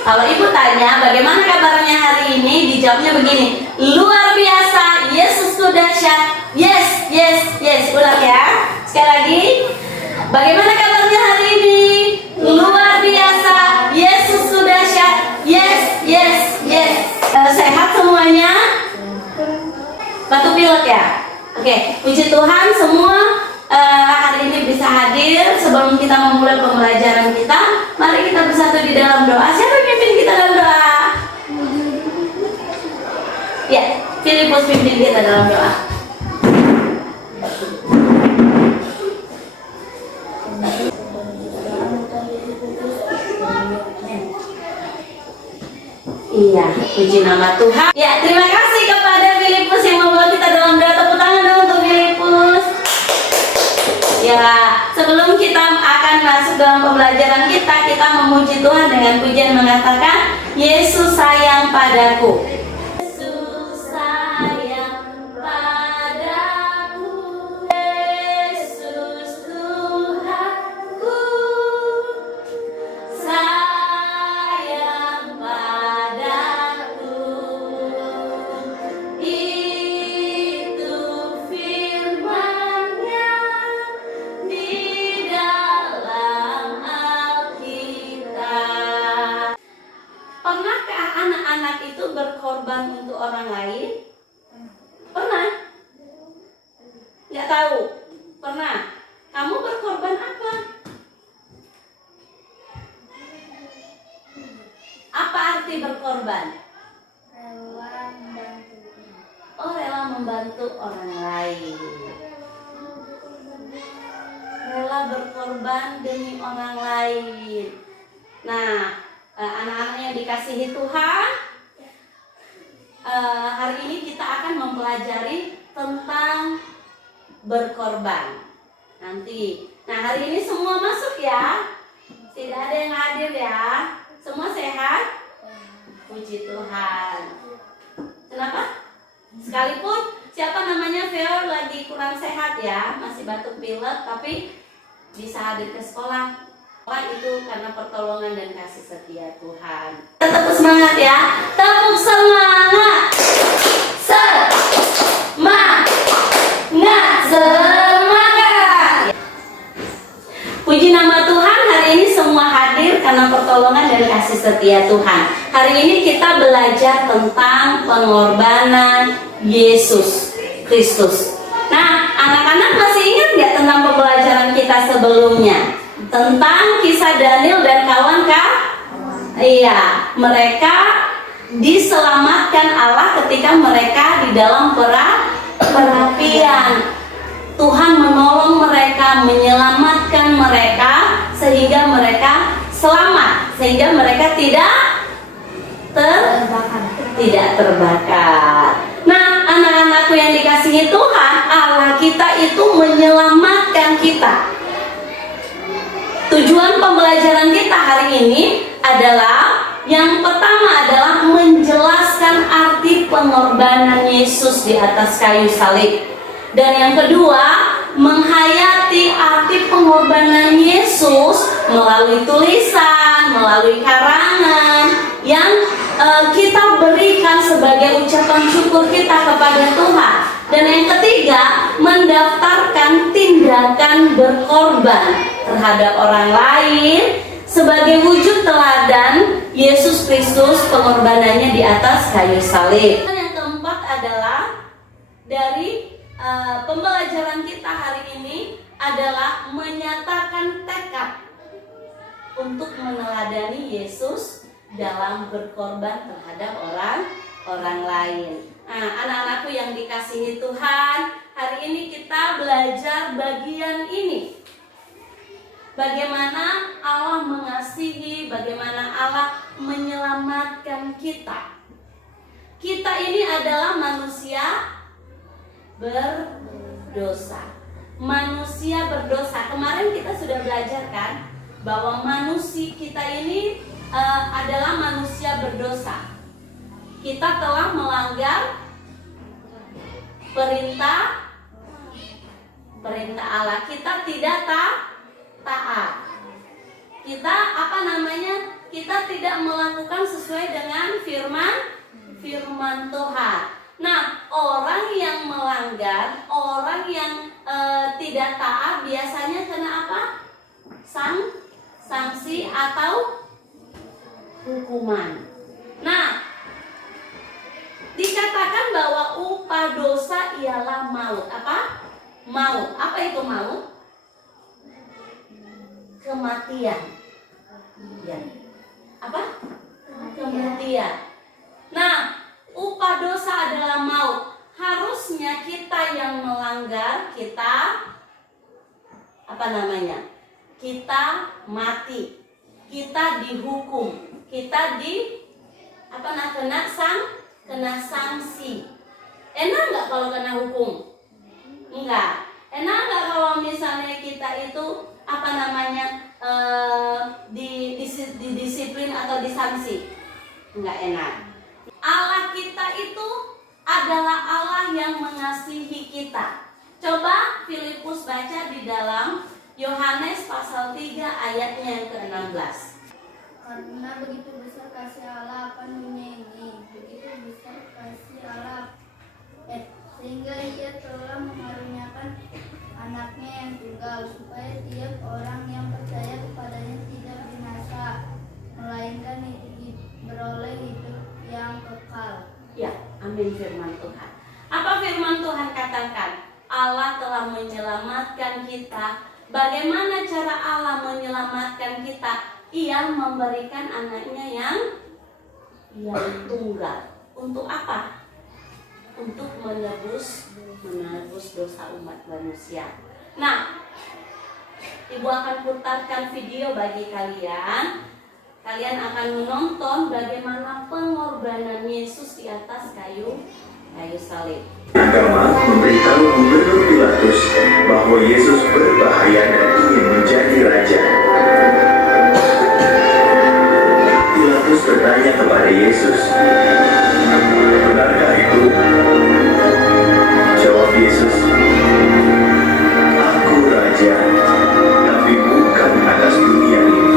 Kalau ibu tanya bagaimana kabarnya hari ini, dijawabnya begini: luar biasa, Yesusku dahsyat. Yes, yes, yes. Ulang ya. Sekali lagi. Bagaimana kabarnya hari ini? Luar biasa, Yesusku dahsyat. Yes, yes, yes. Sehat semuanya? Batuk pilek ya? Oke, puji Tuhan semua hari ini bisa hadir. Sebelum kita memulai pembelajaran kita, mari kita bersatu di dalam doa. Siapa yang pimpin kita dalam doa? Ya, Filipus pimpin kita dalam doa. Iya, puji nama Tuhan. Ya, terima kasih kepada Filipus yang membawa kita dalam doa. Tepuk tangan dong untuk Filipus. Ya, sebelum kita akan masuk dalam pembelajaran kita memuji Tuhan dengan pujian mengatakan, Yesus sayang padaku. Yesus sayang padaku. Yesus Tuhanku. Sayang padaku. Itu firman-Nya di dalam Alkitab. Pernahkah anak-anak itu berkorban untuk orang lain? Pernah? Nggak tahu? Pernah? Kamu berkorban apa? Apa arti berkorban? Oh, rela membantu orang lain. Rela berkorban demi orang lain. Nah, anak-anak yang dikasihi Tuhan, hari ini kita akan mempelajari tentang berkorban. Nanti, nah hari ini semua masuk ya, tidak ada yang hadir ya, semua sehat. Puji Tuhan. Kenapa? Sekalipun siapa namanya Veo lagi kurang sehat ya, masih batuk pilek, tapi bisa hadir ke sekolah. Itu karena pertolongan dan kasih setia Tuhan. Tepuk semangat ya. Tepuk semangat. Semangat. Puji nama Tuhan, hari ini semua hadir karena pertolongan dan kasih setia Tuhan. Hari ini kita belajar tentang pengorbanan Yesus Kristus. Nah, anak-anak masih ingat nggak tentang pembelajaran kita sebelumnya? Tentang kisah Daniel dan kawan-kawan. Iya, mereka diselamatkan Allah ketika mereka di dalam perapian. Tuhan menolong mereka, menyelamatkan mereka sehingga mereka selamat, sehingga mereka tidak terbakar. Nah, anak-anakku yang dikasihi Tuhan, Allah kita itu menyelamatkan kita. Tujuan pembelajaran kita hari ini adalah, yang pertama adalah menjelaskan arti pengorbanan Yesus di atas kayu salib. Dan yang kedua, menghayati arti pengorbanan Yesus melalui tulisan, melalui karangan yang kita berikan sebagai ucapan syukur kita kepada Tuhan. Dan yang ketiga, mendaftarkan tindakan berkorban terhadap orang lain sebagai wujud teladan Yesus Kristus, pengorbanannya di atas kayu salib. Yang keempat adalah dari pembelajaran kita hari ini adalah menyatakan tekad untuk meneladani Yesus dalam berkorban terhadap orang lain. Nah, anak-anakku yang dikasihi Tuhan, hari ini kita belajar bagian ini. Bagaimana Allah mengasihi, bagaimana Allah menyelamatkan kita. Kita ini adalah manusia berdosa. Manusia berdosa. Kemarin kita sudah belajar kan bahwa manusia kita ini adalah manusia berdosa. Kita telah melanggar perintah Allah. Kita tidak taat. Kita kita tidak melakukan sesuai dengan firman Tuhan. Nah, orang yang melanggar, orang yang tidak taat biasanya kena apa? Sanksi atau hukuman. Nah, dikatakan bahwa upah dosa ialah maut. Apa? Maut. Apa itu maut? Kematian. Ya. Apa? Kematian. Nah, upah dosa adalah maut. Harusnya kita yang melanggar, kita kita mati, kita dihukum, kita kena sanksi. Enak nggak kalau kena hukum? Enggak. Enak nggak kalau misalnya kita itu didisiplin atau disanksi? Enggak enak. Allah kita itu adalah Allah yang mengasihi kita. Coba Filipus baca di dalam Yohanes pasal 3 ayatnya yang ke-16. Karena begitu besar kasih Allah akan dunia ini, begitu besar kasih Allah, sehingga Ia telah mengaruniakan anaknya yang tunggal, supaya tiap orang yang percaya kepadanya tidak binasa, melainkan beroleh hidup yang kekal. Ya, amin firman Tuhan. Apa firman Tuhan katakan? Allah telah menyelamatkan kita. Bagaimana cara Allah menyelamatkan kita? Ia memberikan anaknya yang tunggal. Untuk apa? Untuk menebus dosa umat manusia. Nah, Ibu akan putarkan video bagi kalian. Kalian akan menonton bagaimana pengorbanan Yesus di atas kayu salib. Agama memberitahu Gubernur Pilatus bahwa Yesus berbahaya dan ingin menjadi raja. Pilatus bertanya kepada Yesus, "Benarkah itu?" Jawab Yesus, "Aku raja, tapi bukan atas dunia ini."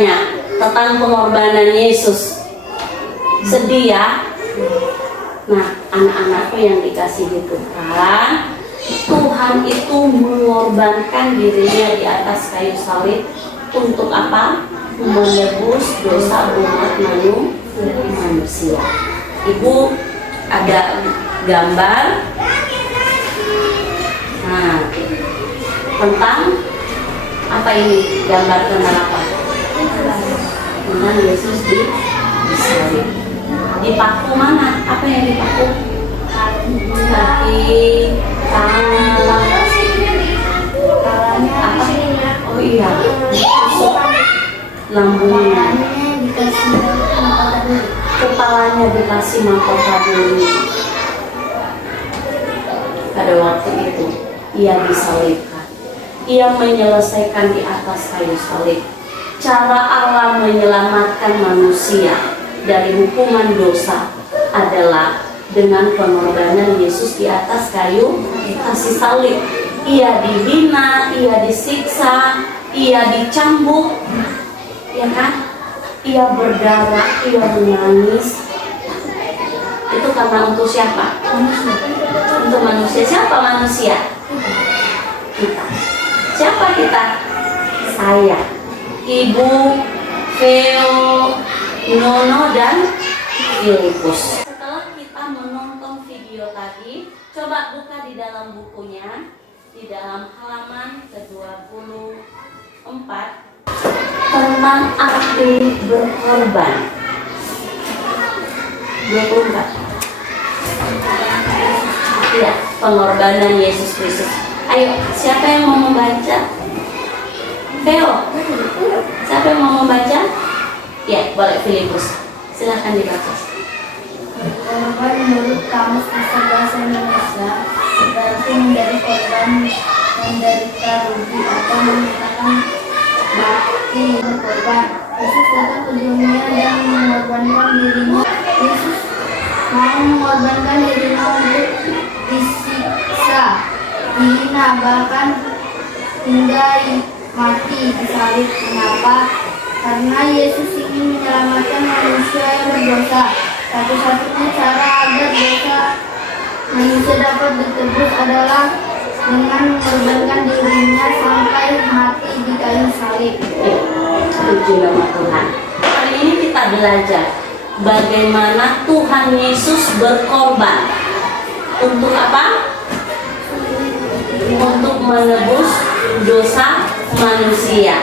bertanya tentang pengorbanan Yesus. Sedih ya? Nah, anak-anakku yang dikasihi Tuhan, Tuhan itu mengorbankan dirinya di atas kayu salib untuk apa? Menebus dosa umat manusia. Ibu ada gambar. Nah, tentang apa ini? Gambar tentang apa? Tentang Yesus di salib. Dipaku mana? Apa yang dipaku? Kaki, tangan, apa? Oh iya, lambungnya, kepalanya dikasih mahkota dulu. Pada waktu itu ia disalibkan, ia menyelesaikan di atas kayu salib. Cara Allah menyelamatkan manusia dari hukuman dosa adalah dengan pengorbanan Yesus di atas kayu kasih salib. Ia dihina, ia disiksa, ia dicambuk, ya kan? Ia berdarah, ia menangis. Itu karena untuk siapa? Untuk manusia. Siapa manusia? Kita. Siapa kita? Saya, Ibu, Theo, Nono, dan Filipus. Setelah kita menonton video tadi, coba buka di dalam bukunya, di dalam halaman ke-24 tentang arti berkorban. 24. Ya, pengorbanan Yesus Kristus. Ayo, siapa yang mau membaca? Theo, siapa yang mau membaca? Ya, boleh Filipus. Silahkan dibaca. Korban menurut Kamus Besar Bahasa Indonesia berarti menjadi korban, menderita rugi atau menyatakan mati berkorban. Yesus datang ke dunia dan mengorbankan dirinya. Yesus mau mengorbankan dirinya untuk disiksa, dihina, bahkan hingga mati disalib. Kenapa? Karena Yesus ingin menyelamatkan manusia yang berdosa. Satu-satunya cara agar dosa manusia dapat ditebus adalah dengan mengorbankan dirinya sampai mati di kayu salib. Puji nama Tuhan. Hari ini kita belajar bagaimana Tuhan Yesus berkorban. Untuk apa? Untuk menebus dosa manusia.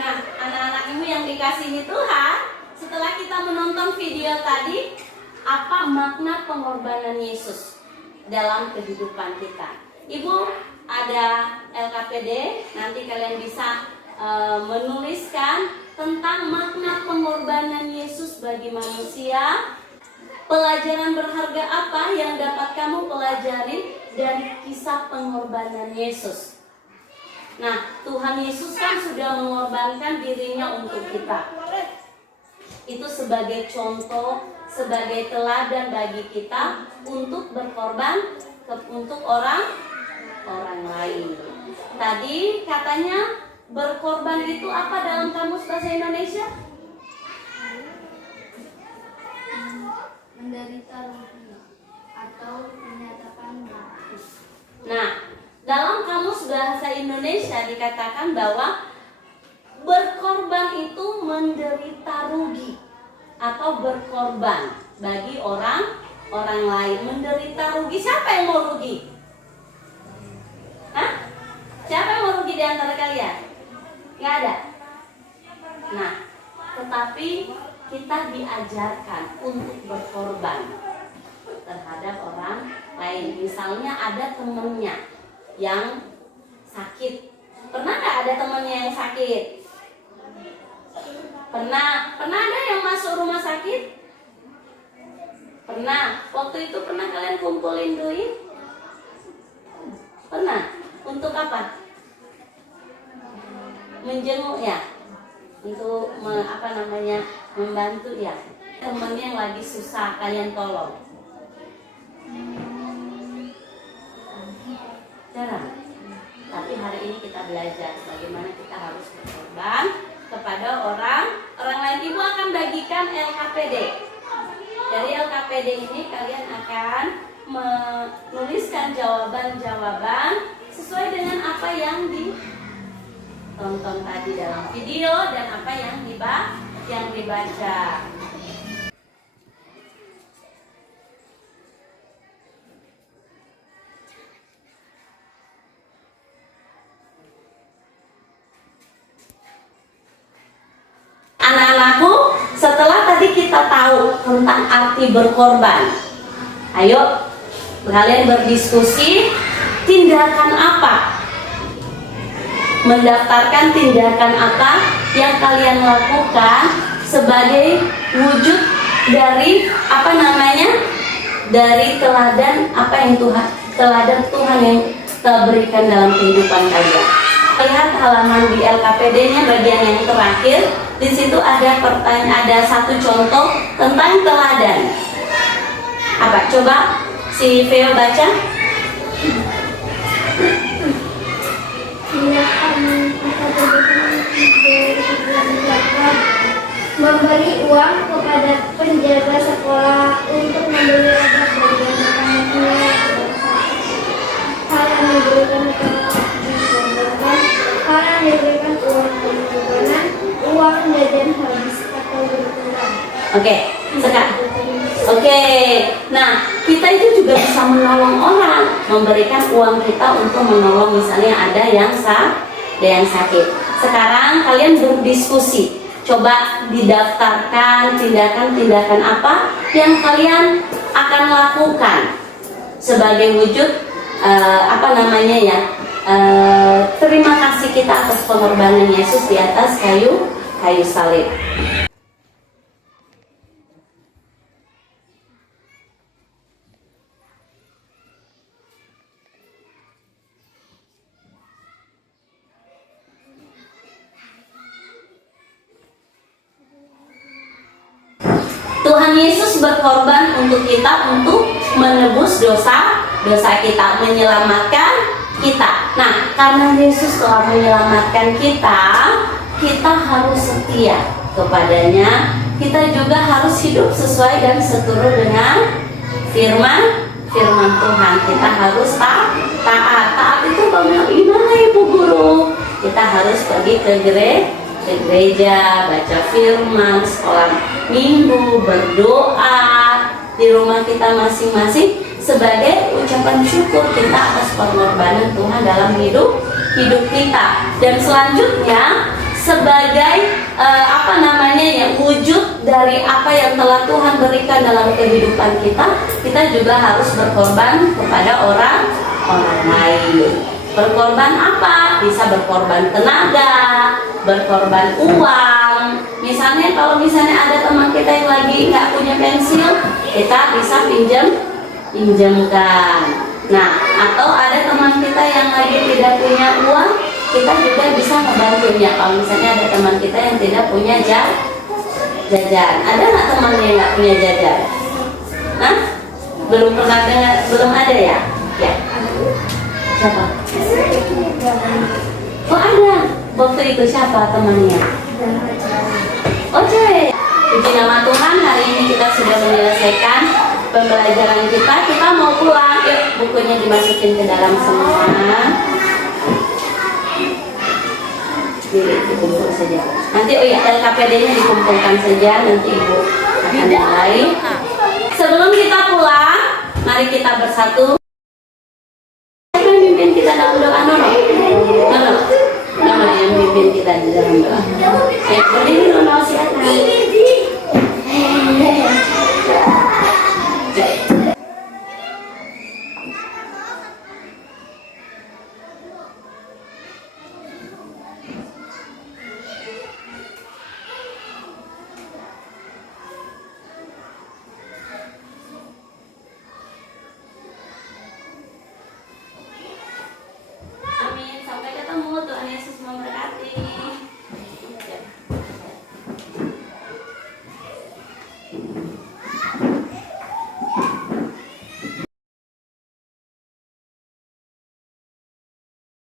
Nah, anak-anak ibu yang dikasihi Tuhan, setelah kita menonton video tadi, apa makna pengorbanan Yesus dalam kehidupan kita? Ibu ada LKPD, nanti kalian bisa menuliskan tentang makna pengorbanan Yesus bagi manusia. Pelajaran berharga apa yang dapat kamu pelajari dari kisah pengorbanan Yesus? Nah, Tuhan Yesus kan sudah mengorbankan dirinya untuk kita. Itu sebagai contoh, sebagai teladan bagi kita untuk berkorban untuk orang lain. Tadi katanya berkorban itu apa dalam Kamus Bahasa Indonesia? Menderita rugi atau menyatakan mati. Nah, dalam Kamus Bahasa Indonesia dikatakan bahwa berkorban itu menderita rugi atau berkorban bagi orang lain. Menderita rugi, siapa yang mau rugi? Hah? Siapa yang mau rugi di antara kalian? Nggak ada. Nah, tetapi kita diajarkan untuk berkorban terhadap orang lain. Misalnya ada temennya yang sakit. Pernah nggak ada temennya yang sakit? Pernah ada yang masuk rumah sakit? Pernah. Waktu itu pernah kalian kumpulin duit? Pernah. Untuk apa? Menjenguk ya? Untuk membantu ya? Temennya yang lagi susah kalian tolong? Jarang. Tapi hari ini kita belajar bagaimana kita harus berkorban kepada orang lain. Ibu akan bagikan LKPD. Dari LKPD ini kalian akan menuliskan jawaban-jawaban sesuai dengan apa yang ditonton tadi dalam video dan apa yang dibaca. Anak-anakku, setelah tadi kita tahu tentang arti berkorban, ayo kalian berdiskusi tindakan apa, mendaftarkan tindakan apa yang kalian lakukan sebagai wujud dari dari teladan apa yang teladan Tuhan yang berikan dalam kehidupan kalian. Lihat halaman di LKPD-nya bagian yang terakhir. Di situ ada satu contoh tentang teladan. Apa? Coba si Veo baca. Memberi uang kepada penjaga sekolah untuk membeli obat bagi anak-anaknya. Hal yang diberikan uang penjualan, uang jajan habis atau berkurang. Oke, sekarang. Oke, nah kita itu juga bisa menolong orang, memberikan uang kita untuk menolong misalnya ada yang sakit. Sekarang kalian berdiskusi, coba didaftarkan tindakan-tindakan apa yang kalian akan lakukan sebagai wujud terima kasih kita atas pengorbanan Yesus di atas kayu salib. Tuhan Yesus berkorban untuk kita untuk menebus dosa kita, menyelamatkan kita. Nah, karena Yesus telah menyelamatkan kita harus setia kepadanya. Kita juga harus hidup sesuai dan seturut dengan firman Tuhan. Kita harus taat. Taat itu bagaimana Ibu Guru? Kita harus pergi ke gereja, baca firman, sekolah minggu, berdoa di rumah kita masing-masing sebagai ucapan syukur kita atas pengorbanan Tuhan dalam hidup kita. Dan selanjutnya sebagai wujud dari apa yang telah Tuhan berikan dalam kehidupan kita juga harus berkorban kepada orang lain. Berkorban apa? Bisa berkorban tenaga, berkorban uang. Misalnya kalau ada teman kita yang lagi nggak punya pensil, kita bisa pinjamkan. Nah, atau ada teman kita yang lagi tidak punya uang, kita juga bisa membantunya. Kalau misalnya ada teman kita yang tidak punya jajan, ada nggak teman yang nggak punya jajan? Nah, belum ada ya? Ya. Siapa? Oh ada. Waktu itu siapa temannya? Oh cewek. Puji nama Tuhan, hari ini kita sudah menyelesaikan pembelajaran kita. Kita mau pulang. Yuk, bukunya dimasukin ke dalam semua. Dikumpul saja. Nanti LKPD-nya dikumpulkan saja. Nanti Ibu akan mulai. Sebelum kita pulang, mari kita bersatu. Siapa yang mimpin kita dalam doa? Nono yang mimpin kita di dalam doa.